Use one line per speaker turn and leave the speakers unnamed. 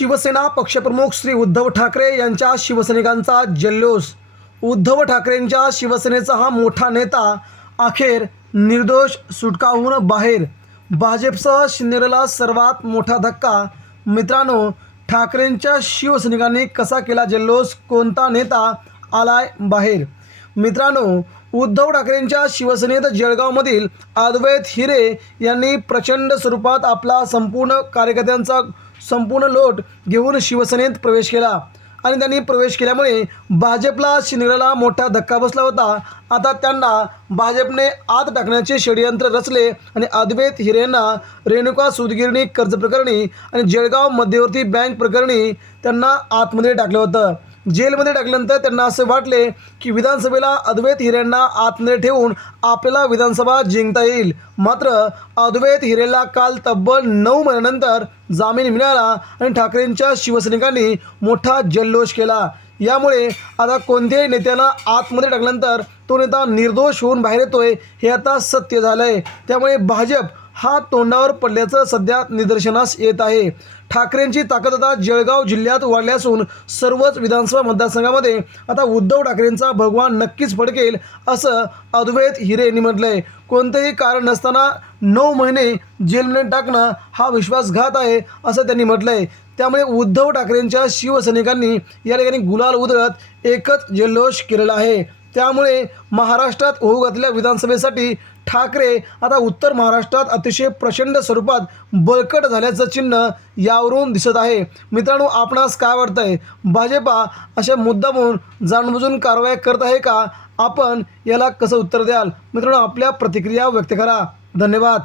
शिवसेना पक्षप्रमुख श्री उद्धव ठाकरे यांच्या शिवसैनिकांचा जल्लोष. उद्धव ठाकरेंच्या शिवसेनेचा हा मोठा नेता अखेर निर्दोष सुटकाहून बाहेर. भाजपसह शिंदेला सर्वात मोठा धक्का. मित्रांनो ठाकरेंच्या शिवसैनिकांनी कसा केला जल्लोष? कोणता नेता आलाय बाहेर? मित्रांनो उद्धव ठाकरेंच्या शिवसेनेत जळगावमधील अद्वैत हिरे यांनी प्रचंड स्वरूपात आपला संपूर्ण कार्यकर्त्यांचा संपूर्ण लोट घेऊन शिवसेनेत प्रवेश केला. आणि त्यांनी प्रवेश केल्यामुळे भाजपला शिंदेला मोठा धक्का बसला होता. आता त्यांना भाजपने आत टाकण्याचे षडयंत्र रचले आणि अद्वैत हिरेंना रेणुका सुदगिरणी कर्ज प्रकरणी आणि जळगाव मध्यवर्ती बँक प्रकरणी त्यांना आतमध्ये टाकलं होतं. जेलमध्ये टाकल्यानंतर त्यांना असे वाटले की विधानसभेला अद्वैत हिरेंना आतमध्ये ठेवून आपल्याला विधानसभा जिंकता येईल. मात्र अद्वैत हिरेला काल तब्बल नऊ महिन्यानंतर जामीन मिळाला आणि ठाकरेंच्या शिवसैनिकांनी मोठा जल्लोष केला. यामुळे आता कोणत्याही नेत्याला आतमध्ये टाकल्यानंतर तो नेता निर्दोष होऊन बाहेर येतोय हे आता सत्य झालं आहे त्यामुळे भाजप हा तोंडावर पडल्याचं सध्या निदर्शनास येत आहे. ठाकरेंची ताकद आता जळगाव जिल्ह्यात वाढली असून सर्वच विधानसभा मतदारसंघामध्ये आता उद्धव ठाकरेंचा भगवान नक्कीच फडकेल असं अद्वैत हिरे यांनी म्हटलंय. कोणतेही कारण नसताना नऊ महिने जेलमध्ये टाकणं हा विश्वासघात आहे असं त्यांनी म्हटलंय. त्यामुळे उद्धव ठाकरेंच्या शिवसैनिकांनी या ठिकाणी गुलाल उधळत एकच जल्लोष केलेला आहे. त्यामुळे महाराष्ट्रात होऊ घातलेल्या विधानसभेसाठी ठाकरे आता उत्तर महाराष्ट्रात अतिशय प्रचंड स्वरूपात बळकट झाल्याचं चिन्ह यावरून दिसत आहे. मित्रांनो आपणास काय वाटतंय? भाजपा अशा मुद्दा म्हणून जाणबुजून कारवाया करत आहे का? आपण याला कसं उत्तर द्याल? मित्रांनो आपल्या प्रतिक्रिया व्यक्त करा. धन्यवाद.